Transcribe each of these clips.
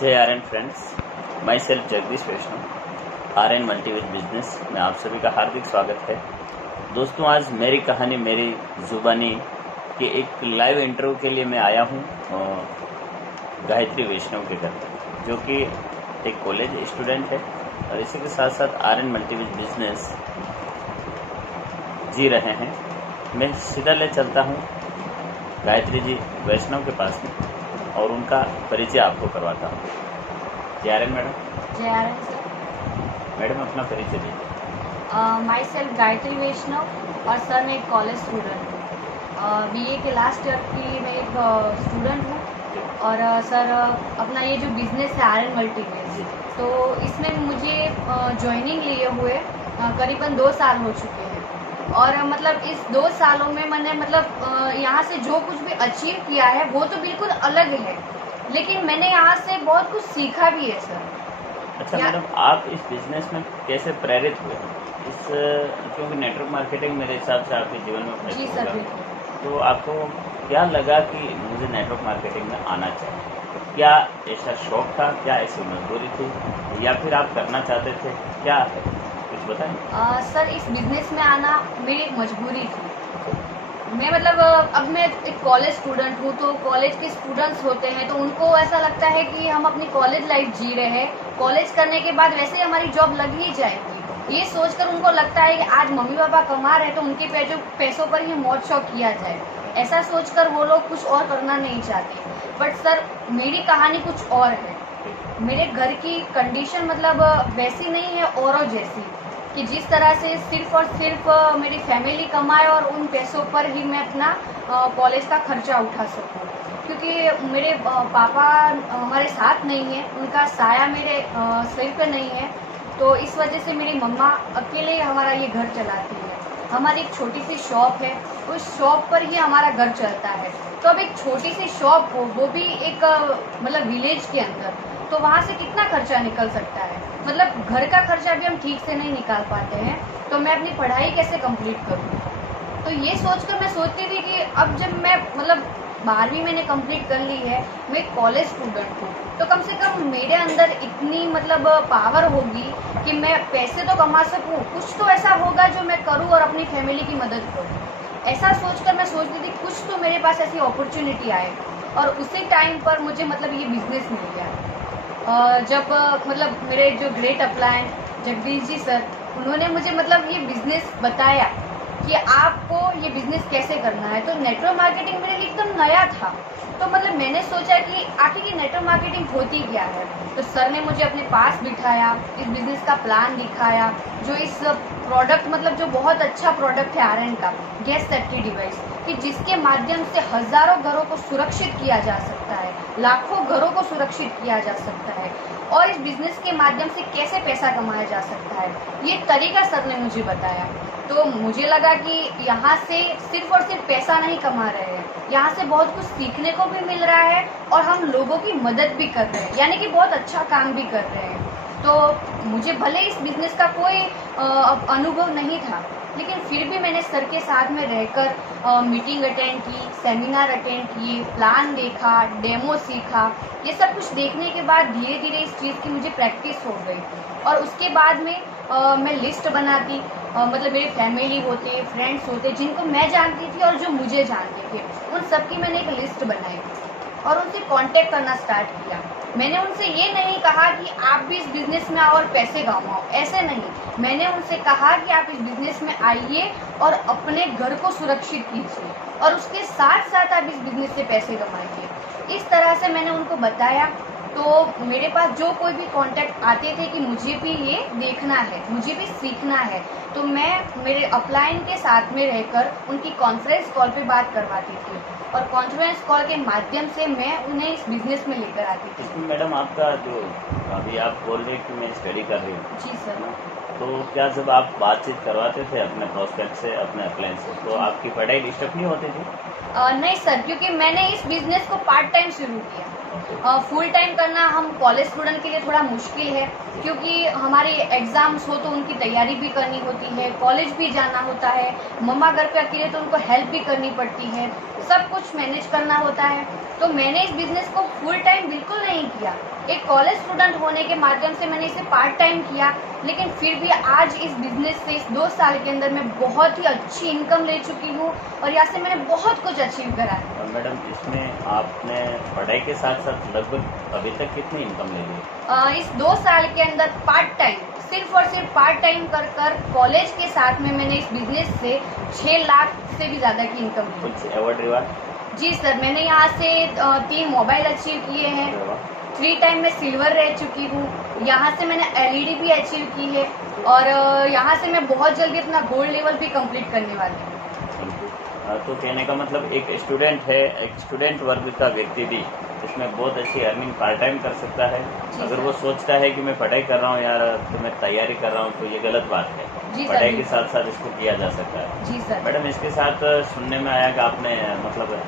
जय R N friends, myself Jagdish Vaishnav, R N Multiviz business में आप सभी का हार्दिक स्वागत है। दोस्तों, आज मेरी कहानी मेरी जुबानी के एक लाइव इंटरव्यू के लिए मैं आया हूँ गायत्री वैष्णव के घर पर, जो कि एक कॉलेज स्टूडेंट है और इसी के साथ साथ आर एन मल्टीविज बिजनेस जी रहे हैं। मैं सीधा ले चलता हूँ गायत्री जी वैष्णव के पास में और उनका परिचय आपको करवाता हूँ। जय आर एन मैडम। जय आर एन सर। मैडम, अपना परिचय दीजिए। माई सेल्फ गायत्री वैष्णव और सर मैं एक कॉलेज स्टूडेंट हूँ। बीए के लास्ट ईयर की मैं एक स्टूडेंट हूँ और सर अपना ये जो बिजनेस है आर एन मल्टीविज, तो इसमें मुझे ज्वाइनिंग लिए हुए करीबन 2 साल हो चुके हैं। और मतलब इस 2 सालों में मैंने यहाँ से जो कुछ भी अचीव किया है वो तो बिल्कुल अलग है, लेकिन मैंने यहाँ से बहुत कुछ सीखा भी है सर। अच्छा मैडम, आप इस बिजनेस में कैसे प्रेरित हुए? क्योंकि नेटवर्क मार्केटिंग मेरे हिसाब से आपके जीवन में जी सर, तो आपको क्या लगा कि मुझे नेटवर्क मार्केटिंग में आना चाहिए? क्या ऐसा शौक था, क्या ऐसी मजबूरी थी, या फिर आप करना चाहते थे? क्या कुछ बताएं। सर इस बिजनेस में आना मेरी एक मजबूरी थी। मैं अब मैं एक कॉलेज स्टूडेंट हूँ, तो कॉलेज के स्टूडेंट्स होते हैं तो उनको ऐसा लगता है कि हम अपनी कॉलेज लाइफ जी रहे हैं, कॉलेज करने के बाद वैसे हमारी जॉब लग ही जाएगी। ये सोचकर उनको लगता है कि आज मम्मी पापा कमा रहे हैं तो उनके पैसों पर ही मौज शौक किया जाए। ऐसा सोचकर वो लोग कुछ और करना नहीं चाहते। बट सर मेरी कहानी कुछ और है। मेरे घर की कंडीशन वैसी नहीं है औरों जैसी कि जिस तरह से सिर्फ और सिर्फ मेरी फैमिली कमाए और उन पैसों पर ही मैं अपना कॉलेज का खर्चा उठा सकूं। क्योंकि मेरे पापा हमारे साथ नहीं है, उनका साया मेरे सिर पे नहीं है, तो इस वजह से मेरी मम्मा अकेले हमारा ये घर चलाती है। हमारी एक छोटी सी शॉप है, उस शॉप पर ही हमारा घर चलता है। तो अब एक छोटी सी शॉप हो, वो भी एक विलेज के अंदर, तो वहाँ से कितना खर्चा निकल सकता है? घर का खर्चा भी हम ठीक से नहीं निकाल पाते हैं, तो मैं अपनी पढ़ाई कैसे कंप्लीट करूँ? तो ये सोचकर मैं सोचती थी कि अब जब मैं 12वीं मैंने कंप्लीट कर ली है, मैं कॉलेज स्टूडेंट हूँ, तो कम से कम मेरे अंदर इतनी पावर होगी कि मैं पैसे तो कमा सकूँ, कुछ तो ऐसा होगा जो मैं करूँ और अपनी फैमिली की मदद करूँ। ऐसा सोचकर मैं सोचती थी कुछ तो मेरे पास ऐसी अपॉर्चुनिटी आए, और उसी टाइम पर मुझे ये बिजनेस मिल गया। जब मेरे जो great upline Jagdish ji sir, उन्होंने मुझे ये बिजनेस बताया कि आपको ये बिजनेस कैसे करना है। तो नेटवर्क मार्केटिंग मेरे लिए एकदम नया था, तो मैंने सोचा कि आखिर ये नेटवर्क मार्केटिंग होती क्या है। तो सर ने मुझे अपने पास बिठाया, इस बिजनेस का प्लान दिखाया, जो इस प्रोडक्ट जो बहुत अच्छा प्रोडक्ट है आर एन का गैस सेफ्टी डिवाइस, कि जिसके माध्यम से हजारों घरों को सुरक्षित किया जा सकता है, लाखों घरों को सुरक्षित किया जा सकता है, और इस बिजनेस के माध्यम से कैसे पैसा कमाया जा सकता है, ये तरीका सर ने मुझे बताया। तो मुझे लगा कि यहाँ से सिर्फ और सिर्फ पैसा नहीं कमा रहे हैं, यहाँ से बहुत कुछ सीखने को भी मिल रहा है और हम लोगों की मदद भी कर रहे हैं, यानी कि बहुत अच्छा काम भी कर रहे हैं। तो मुझे भले इस बिजनेस का कोई अनुभव नहीं था, लेकिन फिर भी मैंने सर के साथ में रहकर मीटिंग अटेंड की, सेमिनार अटेंड किए, प्लान देखा, डेमो सीखा। ये सब कुछ देखने के बाद धीरे धीरे इस चीज़ की मुझे प्रैक्टिस हो गई, और उसके बाद में मैं लिस्ट बनाती, मेरे फैमिली होते, फ्रेंड्स होते, जिनको मैं जानती थी और जो मुझे जानते थे, उन सब की मैंने एक लिस्ट बनाई और उनसे कांटेक्ट करना स्टार्ट किया। मैंने उनसे ये नहीं कहा कि आप भी इस बिजनेस में आओ और पैसे कमाओ, ऐसे नहीं। मैंने उनसे कहा कि आप इस बिजनेस में आइए और अपने घर को सुरक्षित कीजिए, और उसके साथ साथ आप इस बिजनेस से पैसे कमाइए। इस तरह से मैंने उनको बताया। तो मेरे पास जो कोई भी कांटेक्ट आते थे कि मुझे भी ये देखना है, मुझे भी सीखना है, तो मैं मेरे अपलाइन के साथ में रहकर उनकी कॉन्फ्रेंस कॉल पे बात करवाती थी, और कॉन्फ्रेंस कॉल के माध्यम से मैं उन्हें इस बिजनेस में लेकर आती थी। इसमें मैडम, आपका जो अभी आप बोल रहे हैं कि मैं स्टडी कर रही हूँ, जी सर। तो क्या जब आप बातचीत करवाते थे अपने प्रोस्पेक्ट से, अपने अपलाइन से, तो आपकी पढ़ाई डिस्टर्ब नहीं होती थी? नहीं सर, क्योंकि मैंने इस बिजनेस को पार्ट टाइम शुरू किया। फुल टाइम करना हम कॉलेज स्टूडेंट के लिए थोड़ा मुश्किल है, क्योंकि हमारे एग्जाम्स हो तो उनकी तैयारी भी करनी होती है, कॉलेज भी जाना होता है, मम्मा घर पे अकेले तो उनको हेल्प भी करनी पड़ती है, सब कुछ मैनेज करना होता है। तो मैंने इस बिजनेस को फुल टाइम बिल्कुल नहीं किया। एक कॉलेज स्टूडेंट होने के माध्यम से मैंने इसे पार्ट टाइम किया, लेकिन फिर भी आज इस बिजनेस से इस 2 साल के अंदर मैं बहुत ही अच्छी इनकम ले चुकी हूँ और यहाँ से मैंने बहुत कुछ अचीव करा है। और मैडम, इसमें आपने पढ़ाई के साथ साथ लगभग अभी तक कितनी इनकम ले ली? इस 2 साल के अंदर पार्ट टाइम, सिर्फ और सिर्फ पार्ट टाइम कर कॉलेज के साथ में मैंने इस बिजनेस से 6 लाख से भी ज्यादा की इनकम ली। कुछ अवार्ड रिवार्ड? जी सर, मैंने यहाँ से 3 मोबाइल अचीव किए हैं, 3 टाइम में सिल्वर रह चुकी हूँ, यहाँ से मैंने LED भी अचीव की है और यहाँ से मैं बहुत जल्दी अपना गोल्ड लेवल भी कंप्लीट करने वाली हूँ। तो कहने का मतलब एक स्टूडेंट है, एक स्टूडेंट वर्ग का व्यक्ति भी इसमें बहुत अच्छी अर्निंग पार्ट टाइम कर सकता है। अगर वो सोचता है कि मैं पढ़ाई कर रहा हूँ यार, तो मैं तैयारी कर रहा हूँ, तो ये गलत बात है। पढ़ाई के साथ साथ इसको किया जा सकता है। जी सर। मैडम, इसके साथ सुनने में आया कि आपने मतलब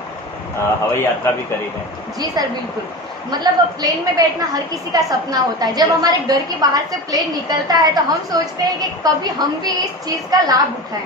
हवाई यात्रा भी करी है। जी सर, बिल्कुल। मतलब प्लेन में बैठना हर किसी का सपना होता है। जब हमारे घर के बाहर से प्लेन निकलता है तो हम सोचते हैं कि कभी हम भी इस चीज का लाभ उठाएं।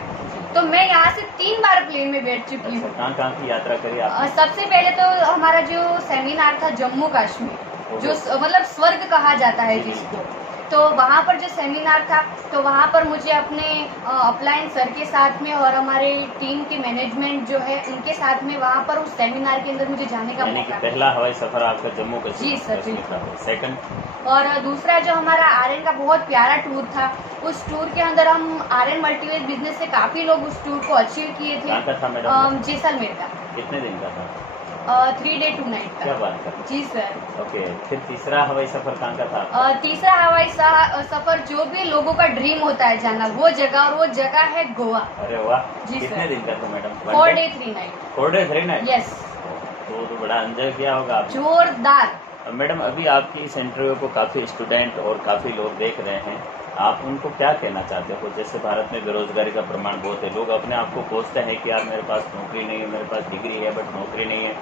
तो मैं यहाँ से 3 बार प्लेन में बैठ चुकी हूँ। कहाँ की यात्रा करी आपने? सबसे पहले तो हमारा जो सेमिनार था जम्मू कश्मीर, जो मतलब स्वर्ग कहा जाता है जिसको, तो वहाँ पर जो सेमिनार था तो वहाँ पर मुझे अपने अपलाइन सर के साथ में और हमारे टीम के मैनेजमेंट जो है उनके साथ में वहाँ पर उस सेमिनार के अंदर मुझे जाने का मौका। पहला हवाई सफर आपका जम्मू कश्मीर? जी सर, सेकंड? और दूसरा जो हमारा आर्यन का बहुत प्यारा टूर था, उस टूर के अंदर हम आर्यन मल्टीवेज बिजनेस से काफी लोग उस टूर को अचीव किए थे। कहाँ का था मैडम? जैसलमेर का। कितने दिन का था? 3 डे 2 नाइट का। क्या बात कर? जी सर। ओके, फिर तीसरा हवाई सफर कहाँ का था? तीसरा हवाई सफर जो भी लोगों का ड्रीम होता है जाना, वो जगह, और वो जगह है गोवा। अरे वाह! जी कितने सर। दिन का था madam? 4 day 3 night. 4 day 3 night? Yes. तो बड़ा एंजॉय किया होगा आपने। जोरदार। मैडम, अभी आपकी इस इंटरव्यू को काफी स्टूडेंट और काफी लोग देख रहे हैं, आप उनको क्या कहना चाहते हो? जैसे भारत में बेरोजगारी का प्रमाण बहुत है, लोग अपने आप को कोसते हैं कि यार मेरे पास नौकरी नहीं है, मेरे पास डिग्री है बट नौकरी नहीं है,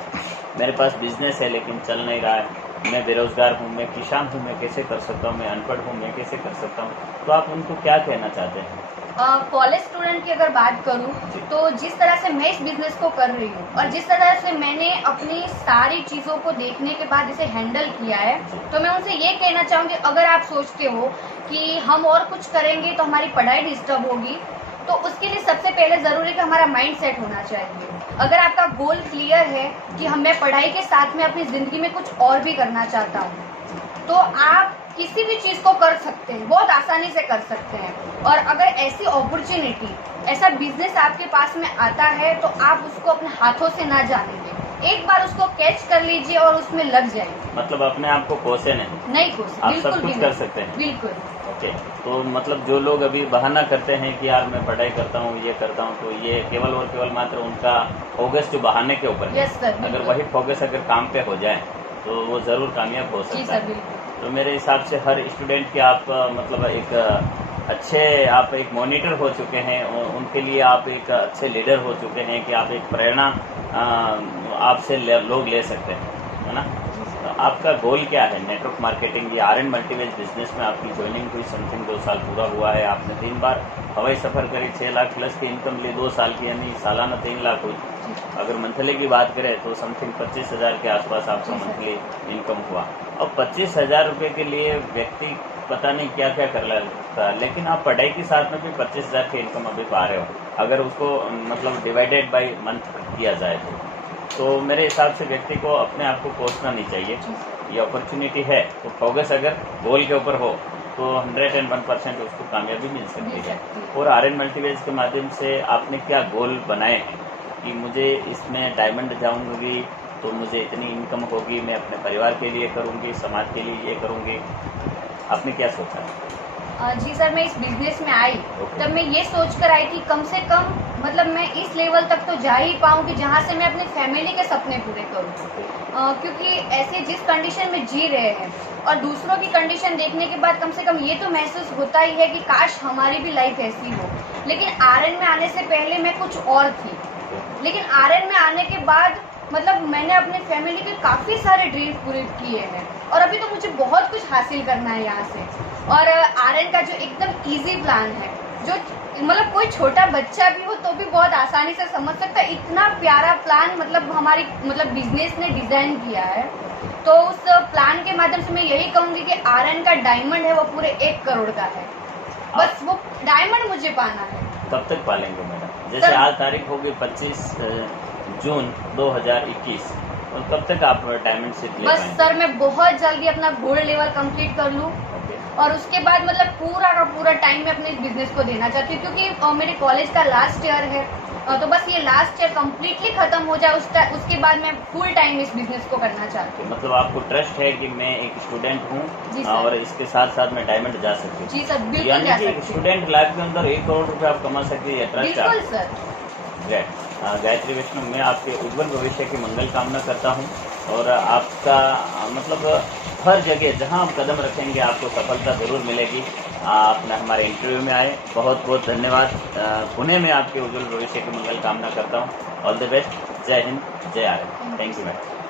मेरे पास बिजनेस है लेकिन चल नहीं रहा है, मैं बेरोजगार हूँ, मैं किसान हूँ, मैं कैसे कर सकता हूँ, मैं अनपढ़ हूँ, मैं कैसे कर सकता हूँ? तो आप उनको क्या कहना चाहते हैं? कॉलेज स्टूडेंट की अगर बात करूं तो जिस तरह से मैं इस बिजनेस को कर रही हूं और जिस तरह से मैंने अपनी सारी चीजों को देखने के बाद इसे हैंडल किया है, तो मैं उनसे ये कहना चाहूंगी, अगर आप सोचते हो कि हम और कुछ करेंगे तो हमारी पढ़ाई डिस्टर्ब होगी, तो उसके लिए सबसे पहले जरूरी है कि हमारा माइंड सेट होना चाहिए। अगर आपका गोल क्लियर है कि मैं पढ़ाई के साथ में अपनी जिंदगी में कुछ और भी करना चाहता हूँ, तो आप किसी भी चीज को कर सकते हैं, बहुत आसानी से कर सकते हैं। और अगर ऐसी अपॉर्चुनिटी, ऐसा बिजनेस आपके पास में आता है तो आप उसको अपने हाथों से ना जाने दें, एक बार उसको कैच कर लीजिए और उसमें लग जाइए। मतलब अपने आप को कोसे नहीं कोसे, आप बिल्कुल सब कुछ कर सकते हैं। बिल्कुल। ओके, तो मतलब जो लोग अभी बहाना करते हैं कि यार मैं पढ़ाई करता हूँ, ये करता हूँ, तो ये केवल और केवल मात्र उनका फोकस जो बहाने के ऊपर है। Yes sir. अगर वही फोकस अगर काम पे हो जाए तो वो जरूर कामयाब हो सकता है। तो मेरे हिसाब से हर स्टूडेंट के आप मतलब एक अच्छे, आप एक मॉनिटर हो चुके हैं, उनके लिए आप एक अच्छे लीडर हो चुके हैं कि आप एक प्रेरणा आपसे लोग ले सकते हैं, है ना? तो आपका गोल क्या है? नेटवर्क मार्केटिंग या आर्यन मल्टीवेज बिजनेस में आपकी ज्वाइनिंग हुई, समथिंग 2 साल पूरा हुआ है, आपने 3 बार हवाई सफर करी, 6 लाख प्लस की इनकम ली 2 साल की, यानी सालाना 3 लाख हुई। अगर मंथली की बात करें तो समथिंग 25,000 के आसपास आपका मंथली इनकम हुआ। और 25,000 रुपये के लिए व्यक्ति पता नहीं क्या क्या कर रहा है, लेकिन आप पढ़ाई के साथ में भी 25,000 की इनकम अभी पा रहे हो, अगर उसको मतलब डिवाइडेड बाय मंथ किया जाए तो मेरे हिसाब से व्यक्ति को अपने आप को कोसना नहीं चाहिए। ये अपॉर्चुनिटी है तो फोकस अगर गोल के ऊपर हो तो 101% उसको कामयाबी मिल सकती है। और आर्यन मल्टीवेज के माध्यम से आपने क्या गोल बनाए हैं कि मुझे इसमें डायमंड जाऊंगी तो मुझे इतनी इनकम होगी, मैं अपने परिवार के लिए करूंगी, समाज के लिए ये करूंगी, आपने क्या सोचा है? जी सर, मैं इस बिजनेस में आई तब मैं ये सोच कर आई कि कम से कम मतलब मैं इस लेवल तक तो जा ही पाऊँ कि जहाँ से मैं अपनी फैमिली के सपने पूरे करूँ। क्योंकि ऐसे जिस कंडीशन में जी रहे हैं और दूसरों की कंडीशन देखने के बाद कम से कम ये तो महसूस होता ही है कि काश हमारी भी लाइफ ऐसी हो। लेकिन आर्यन में आने से पहले मैं कुछ और थी, लेकिन आर्यन में आने के बाद मतलब मैंने अपने फैमिली के काफी सारे ड्रीम पूरे किए हैं और अभी तो मुझे बहुत कुछ हासिल करना है यहाँ से। और आरएन का जो एकदम इजी प्लान है, जो मतलब कोई छोटा बच्चा भी हो तो भी बहुत आसानी से समझ सकता है, इतना प्यारा प्लान मतलब हमारी मतलब बिजनेस ने डिजाइन किया है। तो उस प्लान के माध्यम से मैं यही कहूंगी कि आरएन का डायमंड है वो पूरे 1 करोड़ का है, बस वो डायमंड मुझे पाना है। कब तक पालेंगे मैडम? जैसे आज तारीख होगी 25 जून 2021, और कब तक आप डायमंड से ले बस पाएंगे? सर मैं बहुत जल्दी अपना गोल्ड लेवल कंप्लीट कर लूं और उसके बाद मतलब पूरा का पूरा टाइम मैं अपने इस बिजनेस को देना चाहती हूँ, क्योंकि मेरे कॉलेज का लास्ट ईयर है। तो बस ये लास्ट ईयर कम्प्लीटली खत्म हो जाए, उसके बाद मैं फुल टाइम इस बिजनेस को करना चाहती हूँ। मतलब आपको ट्रस्ट है कि मैं एक स्टूडेंट जी हूँ सर। और इसके साथ साथ मैं डायमंड जा सकती हूँ? जी सर, बिल्कुल यानी जा कि सकती हूँ। स्टूडेंट लाइफ के अंदर 1 करोड़ रुपए आप कमा सकती है, ट्रस्ट बिल्कुल आप। सर। ग्रेट। गायत्री वैष्णव, मैं आपके उज्जवल भविष्य की मंगल कामना करता हूँ और आपका मतलब हर जगह जहाँ आप कदम रखेंगे आपको सफलता जरूर मिलेगी। आपने हमारे इंटरव्यू में आए, बहुत बहुत धन्यवाद। पुणे में आपके उज्जवल भविष्य की मंगल कामना करता हूँ। All the best. जय हिंद, जय आर्य। Thank you madam.